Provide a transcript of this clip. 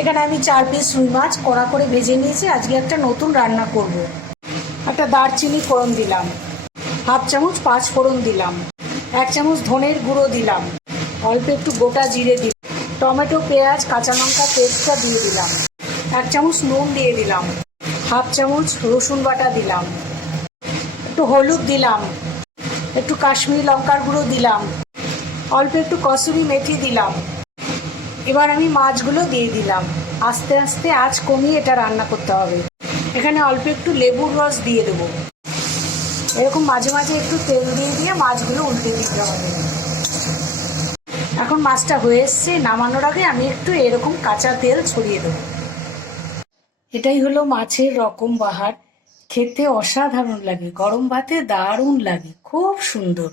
এখানে আমি 4 পিস রুই মাছ কড়া করে ভেজে নিয়েছি। আজকে একটা নতুন রান্না করব। একটা দারচিনি ফোড়ন দিলাম, হাফ চামচ 5 ফোড়ন দিলাম, 1 চামচ ধনের গুঁড়ো দিলাম, অল্প একটু গোটা জিরে দিলাম, টমেটো, পেঁয়াজ, কাঁচা লঙ্কা পেস্টটা দিয়ে দিলাম, 1 চামচ নুন দিয়ে দিলাম, হাফ চামচ রসুন বাটা দিলাম, একটু হলুদ দিলাম, একটু কাশ্মীরি লঙ্কার গুঁড়ো দিলাম, অল্প একটু কসুরি মেথি দিলাম। এবার আমি মাছগুলো দিয়ে দিলাম। আস্তে আস্তে আঁচ কমিয়ে এটা রান্না করতে হবে। এখানে অল্প একটু লেবুর রস দিয়ে দেবো। এরকম মাঝে মাঝে একটু তেল দিয়ে দিয়ে মাছগুলো উল্টে দিতে হবে। এখন মাছটা হয়ে এসছে, নামানোর আগে আমি একটু এরকম কাঁচা তেল ছড়িয়ে দেবো। এটাই হলো মাছের রকম বাহার। খেতে অসাধারণ লাগে, গরম ভাতে দারুণ লাগে, খুব সুন্দর।